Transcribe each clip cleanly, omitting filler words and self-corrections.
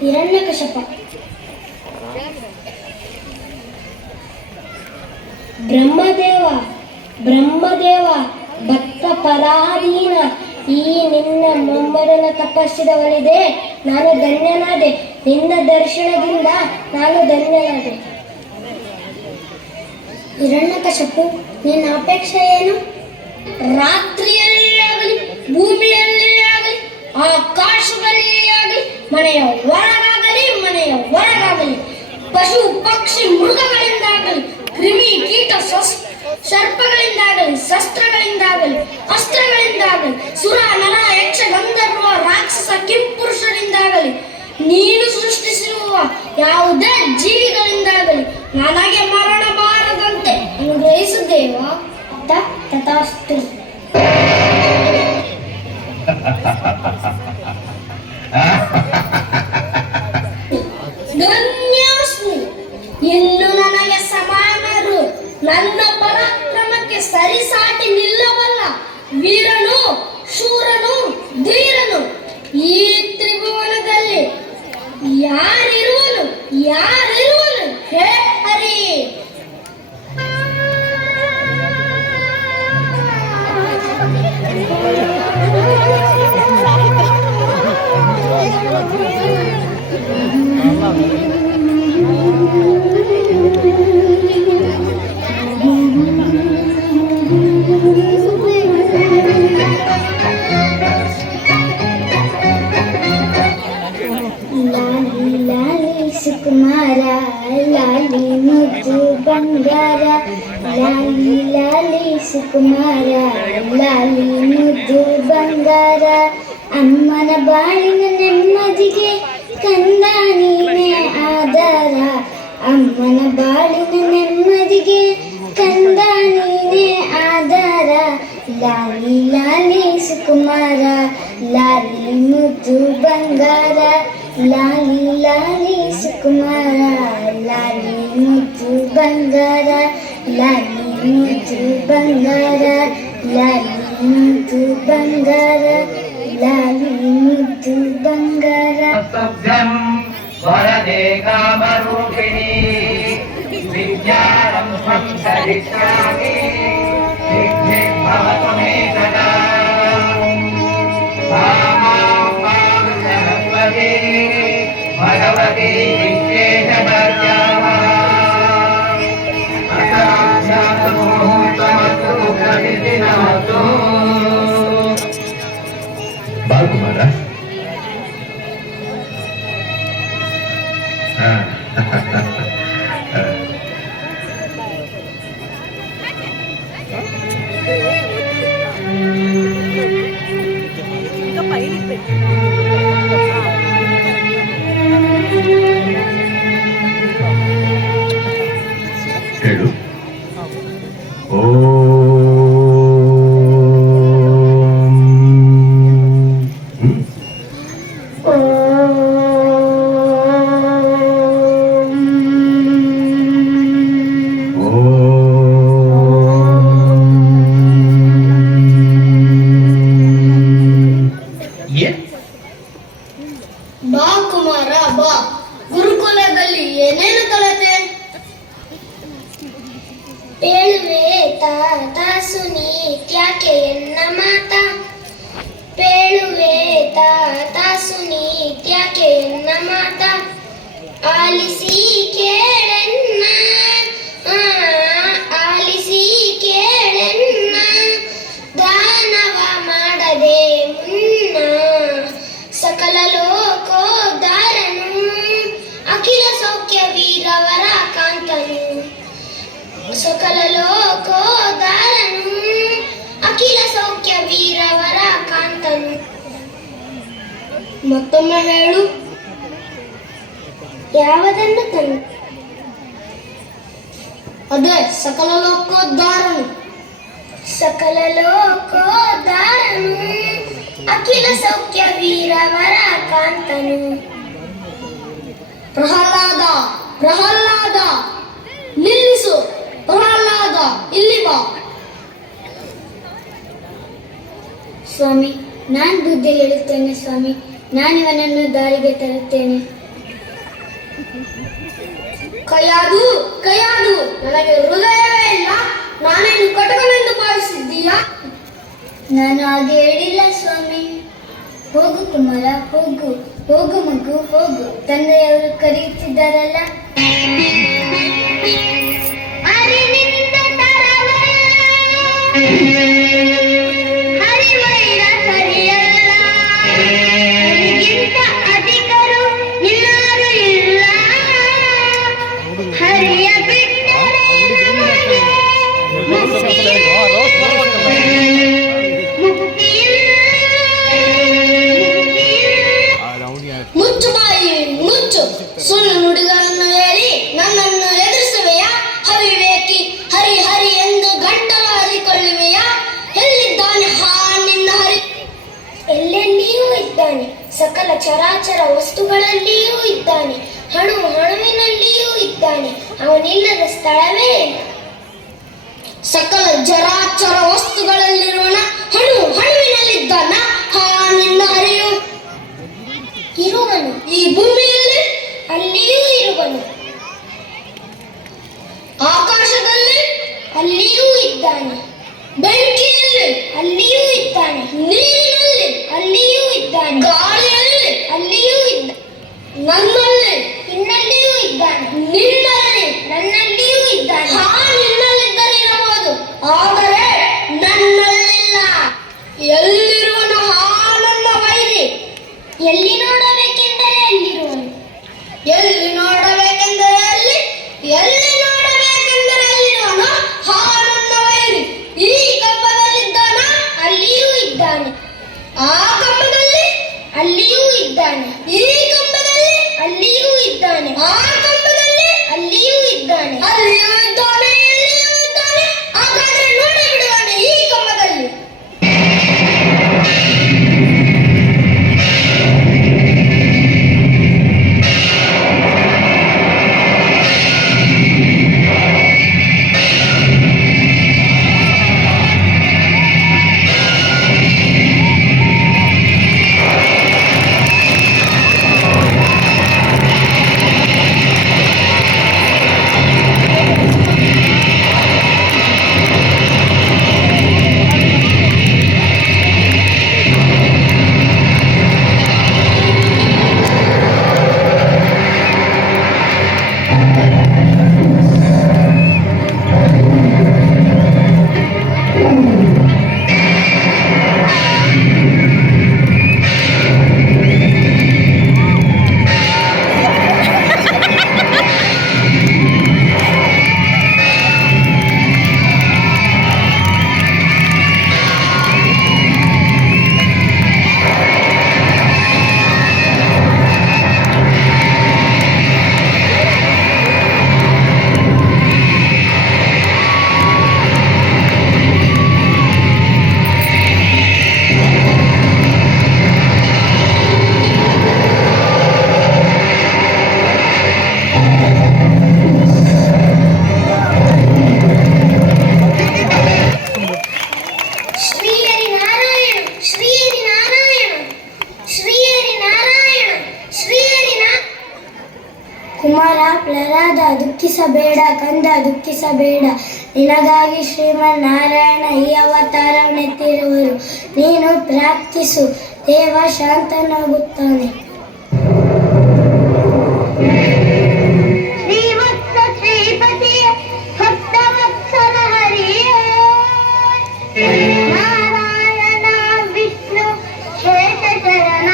ಹಿರಣ್ಯಕಶಪ. ಬ್ರಹ್ಮದೇವ ಭಕ್ತ ಪರಾಧೀನ, ಈ ನಿನ್ನ ಮೊಮ್ಮರನ ತಪಸ್ಸಿದವನಿದೆ. ನಾನು ಧನ್ಯನಾದೆ, ನಿನ್ನ ದರ್ಶನದಿಂದ ನಾನು ಧನ್ಯನಾದೆ. ಹಿರಣ್ಯಕಶಪು, ನಿನ್ನ ಅಪೇಕ್ಷೆ ಏನು? ರಾತ್ರಿಯಲ್ಲಿ ಆಗಲಿ, ಭೂಮಿಯಲ್ಲಿ ಆಗಲಿ, ಆಕಾಶದಲ್ಲಿ ಆಗಲಿ, ಮನೆಯ ಹೊರಗಾಗಲಿ, ಪಶು ಪಕ್ಷಿ ಮೃಗಗಳಿಂದಾಗಲಿ, ಕ್ರಿಮಿ ಕೀಟ ಸರ್ಪಗಳಿಂದಾಗಲಿ, ಶಸ್ತ್ರಗಳಿಂದಾಗಲಿ, ಅಸ್ತ್ರಗಳಿಂದಾಗಲಿ, ಸುರ ನರ ಯಕ್ಷ ಗಂಧರ್ವ ರಾಕ್ಷಸ ಕಿಂಪುರುಷರಿಂದಾಗಲಿ, ನೀನು ಸೃಷ್ಟಿಸಿರುವ ಯಾವುದೇ ಜೀವಿಗಳಿಂದಾಗಲಿ ನನಗೆ ಮರಣ ಬಾರದಂತೆ ಅನುಗ್ರಹಿಸುತ್ತೇವ. ತಥಾಸ್ತು. ಧನ್ಯೋಸ್ಮಿ. ಇನ್ನು ನನಗೆ ಸಮಾನರು ನನ್ನ ಪರಾಕ್ರಮಕ್ಕೆ ಸರಿಸಾಟಿ ನಿಲ್ಲವಲ್ಲ. ವೀರನು, ಶೂರನು, ಧೀರನು ಈ ತ್ರಿಭುವನದಲ್ಲಿ ಯಾರಿರುವನು ಹೇ ಹರಿ. ಸುಕುಮಾರ ಲಾಲಿ ಮುದ್ದು ಬಂಗಾರ, ಲಾಲಿ ಲಾಲಿ ಸುಕುಮಾರ ಲಾಲಿ ಮುದ್ದು ಬಂಗಾರ. ಅಮ್ಮನ ಬಾಳಿನ ನೆಮ್ಮದಿಗೆ ಕಂದ ನೀನೇ ಆಧಾರ, ಅಮ್ಮನ ಬಾಳಿನ ನೆಮ್ಮದಿಗೆ ಕಂದ ನೀನೇ ಆಧಾರ. ಲಾಲಿ ಲಾಲಿ ಸುಕುಮಾರ ಲಾಲಿ ಮುದ್ದು ಬಂಗಾರ, ಲಾಲಿ ಲಾಲಿ ಸುಕುಮಾರ ಲಾಲಿ ಮುದ್ದು ಬಂಗಾರ, ಲಾಲಿ ಮುದ್ದು ಬಂಗಾರ, ಲಾಲಿ ಮುದ್ದು ಬಂಗಾರ, ಲಾಲಿ ಮುದ್ದು ಬಂಗಾರ. ಸತ್ಯಂ ವರದೇ ಕಾಮರೂಪಿಣಿ ವಿದ್ಯಾರಂ ಸಂಸರಿಷ್ಯಾಮಿ ಸಿದ್ಧಿ ಭವತು ಮೇ ಸದಾ. ಭಗವತಿ ವಿಶೇಷಭಾಗ್ಯಾಃ ಅಸಾಧ್ಯಾತಮುಹೂರ್ತಮಸ್ತು ಪ್ರತಿದಿನಮಸ್ತು. ಬಾಲಕುಮಾರ, ಹೇಳು. ಬಾ ಕುಮಾರ ಬಾ. ಗುರುಕುಲದಲ್ಲಿ ಏನೇನು ಕಲಿತೆ? ಪೇಳುವೆ ತಾಸುನಿ ತ್ಯಾಕೆ ಎನ್ನ ಮಾತ, ಪೇಳುವೆ ತಾಸುನಿ ತ್ಯಾಕೆ ಎನ್ನ ಮಾತ. ಆಲಿಸಿ ಕೇಳೆನ್ನ, ಆಲಿಸಿ ಕೇಳೆನ್ನ, ದಾನವ ಮಾಡದೆ ಮುನ್ನ. ಸಕಲ ಲೋಕೋದ್ಧಾರನು, ಅಖಿಲ ಸೌಖ್ಯ ವೀರವರ ಕಾಂತನು. ಸಕಲ ಲೋಕೋದ್ಧಾರನು, ಅಖಿಲ ಸೌಖ್ಯ ವೀರವರ ಕಾಂತನು. ಮತ್ತೊಮ್ಮೆ ಹೇಳು. ಯಾವುದನ್ನು ತನು? ಅದೇ ಸಕಲ ಲೋಕೋದ್ಧಾರನು. ಸಕಲ ಲೋಕೋದ್ಧಾರನು, ಅಖಿಲ ಸೌಖ್ಯ ವೀರವರ ಕಾಂತನು. ಪ್ರಹ್ಲಾದ ನಿಲ್ಲಿಸು. ಪ್ರಹ್ಲಾದ ಇಲ್ಲಿ ಬಾ. ಸ್ವಾಮಿ, ನಾನು ಬುದ್ಧಿ ಹೇಳುತ್ತೇನೆ ಸ್ವಾಮಿ. ನಾನಿವನನ್ನು ದಾರಿಗೆ ತರುತ್ತೇನೆ. ಕೈಯಾದು ಕೈಯಾದು ನನಗೆ ಹೃದಯವೇ ಇಲ್ಲ. ನಾನೇನು ಕಟಕನೆಂದು ಭಾವಿಸಿದ್ದೀಯಾ? ನಾನು ಹಾಗೆ ಹೇಳಿಲ್ಲ ಸ್ವಾಮಿ. ಹೋಗು ಕುಮಾರ, ಹೋಗು ಹೋಗು ಮಗು, ಹೋಗು. ತಂದೆಯವರು ಕರೆಯುತ್ತಿದ್ದಾರಲ್ಲ. ಹರಿವೈರ ಸರಿಯಲ್ಲ, ಹರಿಗಿಂತ ಅಧಿಕರು ಇನ್ನಾರು ಇಲ್ಲ. ಹರಿಯ ಬಿಟ್ಟರೆ ನಮಗೆ ಮುಚ್ಚು ಬಾಯಿ ಮುಚ್ಚು. ಸುಳ್ಳು ನುಡಿಗಳನ್ನು ಹೇಳಿ ನನ್ನನ್ನು ಎದುರಿಸುವೆಯಾ? ಹರಿವೇಕಿ ಹರಿ ಹರಿ ಎಂದು ಗಂಟಲು ಹರಿಕೊಳ್ಳುವೆಯಾ? ಎಲ್ಲಿದ್ದಾನೆ ನಿನ್ನ ಹರಿ? ಎಲ್ಲೆಲ್ಲಿಯೂ ಇದ್ದಾನೆ. ಸಕಲ ಚರಾಚರ ವಸ್ತುಗಳಲ್ಲಿಯೂ ಇದ್ದಾನೆ. ಹಣುವಿನಲ್ಲಿಯೂ ಇದ್ದಾನೆ. ಅವನಿಲ್ಲದ ಸ್ಥಳವೇ ಇಲ್ಲ. ಸಕಲ ಜರಾಚರ ವಸ್ತುಗಳಲ್ಲಿರುವನ ಹಣುವಿನಲ್ಲಿದ್ದಾನ ನಿನ್ನ ಹರಿಯು? ಇರುವನು. ಈ ಭೂಮಿಯಲ್ಲಿ ಅಲ್ಲಿಯೂ ಇರುವನು. ಆಕಾಶದಲ್ಲಿ ಅಲ್ಲಿಯೂ ಇದ್ದಾನೆ. ಬೆಂಕಿಯಲ್ಲಿ ಅಲ್ಲಿಯೂ ಇದ್ದಾನೆ. ನೀರಿನಲ್ಲಿ ಅಲ್ಲಿಯೂ ಇದ್ದಾನೆ. ಗಾಳಿಯಲ್ಲಿ ಅಲ್ಲಿಯೂ ಇದ್ದ. ನನ್ನಲ್ಲಿ ನಿನ್ನಲ್ಲಿಯೂ ಇದ್ದಾನೆ. ನಿನ್ನಲ್ಲಿ ನನ್ನಲ್ಲಿಯೂ ಇದ್ದಾನೆ. ನಿನ್ನಲ್ಲಿದ್ದರೆ ಇರಬಹುದು, ಆದರೆ ನನ್ನಲ್ಲಿಲ್ಲ. ಎಲ್ಲಿರುವನ ನನ್ನ ವೈರಿ? ಎಲ್ಲಿ ನೋಡಬೇಕೆಂದರೆ ಅಲ್ಲಿರುವನು. ಎಲ್ಲಿ ನೋಡಬೇಕೆಂದರೆ ಅಲ್ಲಿ, ಎಲ್ಲಿ ನೋಡಬೇಕೆಂದರೆ ಅಲ್ಲಿರುವನ ನನ್ನ ವೈರಿ. ಈ ಕಂಬದಲ್ಲಿದ್ದಾನ? ಅಲ್ಲಿಯೂ ಇದ್ದಾನೆ. ಆ ಕಂಬದಲ್ಲಿ? ಅಲ್ಲಿಯೂ ಇದ್ದಾನೆ. ಈ ಕಂಬದಲ್ಲಿ? ಅಲ್ಲಿಯೂ ಇದ್ದಾನೆ. ಆ ಕಂಬದಲ್ಲಿ? ಅಲ್ಲಿಯೂ ಇದ್ದಾನೆ. ಅಲ್ಲಿಯೂ ಇದ್ದಾನೆ, ಇಲ್ಲಿಯೂ ಇದ್ದಾನೆ. ಹಾಗಾದ್ರೆ ನೋಡಿ ಬಿಡುವಾನೆ ಈ ಕಂಬದಲ್ಲಿ. ಕುಮಾರ ಪ್ರಹ್ಲಾದ ದುಃಖಿಸಬೇಡ, ಕಂದ ದುಃಖಿಸಬೇಡ. ನಿನಗಾಗಿ ಶ್ರೀಮನ್ನಾರಾಯಣ ಈ ಅವತಾರವನ್ನೆತ್ತಿರುವರು. ನೀನು ಪ್ರಾರ್ಥಿಸು, ದೇವ ಶಾಂತನಾಗುತ್ತಾನೆ. ಶ್ರೀವತ್ಸ ಶ್ರೀಪತಿ ಭಕ್ತವತ್ಸಲ ಹರಿಯೇ ನಾರಾಯಣ ವಿಷ್ಣು ಶೇಷಚರಣ.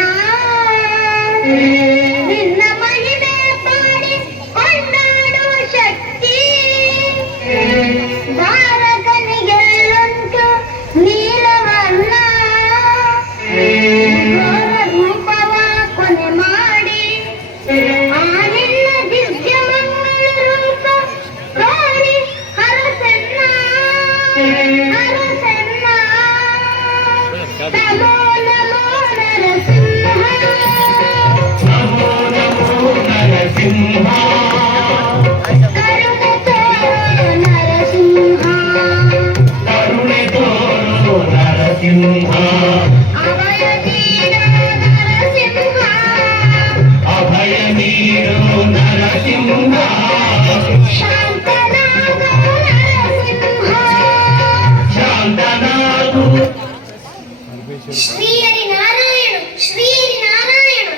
ನಿನ್ನ ಮಹಿಮೆ ಪಾಡಿ ಕೊಂಡಾಡುವ ಶಕ್ತಿ ಧಾರಕನಿಗೆಲ್ಲುಂಟು ನೀಲವರ್ಣ. ಘೋರ ರೂಪವ ನೀಡು ನರಸಿಂಹ ಶಾಂತನಾಗು ನರಸಿಂಹ ಶಾಂತನಾಗು ಶ್ರೀಹರಿ ನಾರಾಯಣ ಶ್ರೀಹರಿ ನಾರಾಯಣ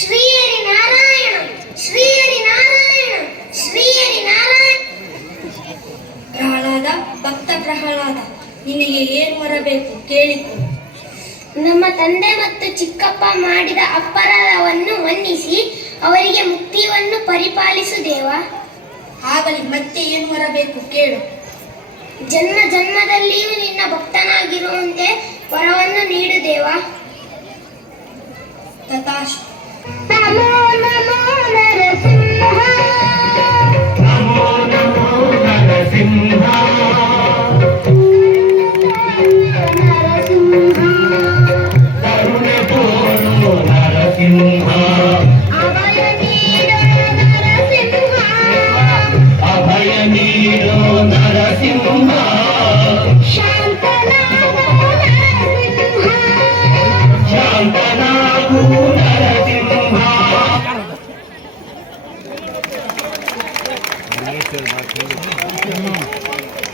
ಶ್ರೀಹರಿ ನಾರಾಯಣ ಶ್ರೀಹರಿ ನಾರಾಯಣ ಶ್ರೀಹರಿ ನಾರಾಯಣ. ಪ್ರಹ್ಲಾದ, ಭಕ್ತ ಪ್ರಹ್ಲಾದ, ನಿನಗೆ ಏನು ಬರಬೇಕು ಕೇಳಿಕೊ. ನಮ್ಮ ತಂದೆ ಮತ್ತು ಚಿಕ್ಕಪ್ಪ ಮಾಡಿದ ಅಪರಾಧವನ್ನು ಮನ್ನಿಸಿ ಅವರಿಗೆ ಮುಕ್ತಿಯನ್ನು ಪರಿಪಾಲಿಸು ದೇವ. ಆಗಲಿ, ಮತ್ತೆ ಏನು ಬರಬೇಕು ಕೇಳು. ಜನ್ಮ ಜನ್ಮದಲ್ಲಿಯೂ ನಿನ್ನ ಭಕ್ತನಾಗಿರುವಂತೆ ವರವನ್ನು ನೀಡು ದೇವ. ತಥಾಸ್ತು. ನಮೋ ನಮೋ ನರಸಿಂಹ ನಮೋ ನಮೋ ನರಸಿಂಹ ನರಸಿಂಹ ಕರುಣೆ ತೋರು ನರಸಿಂಹ ಅಭಯ ನೀಡು ನರಸಿಂಹ ಅಭಯ ನೀಡು ನರಸಿಂಹ ಶಾಂತನಾಗು ನರಸಿಂಹ ಶಾಂತನಾಗು ನರಸಿಂಹ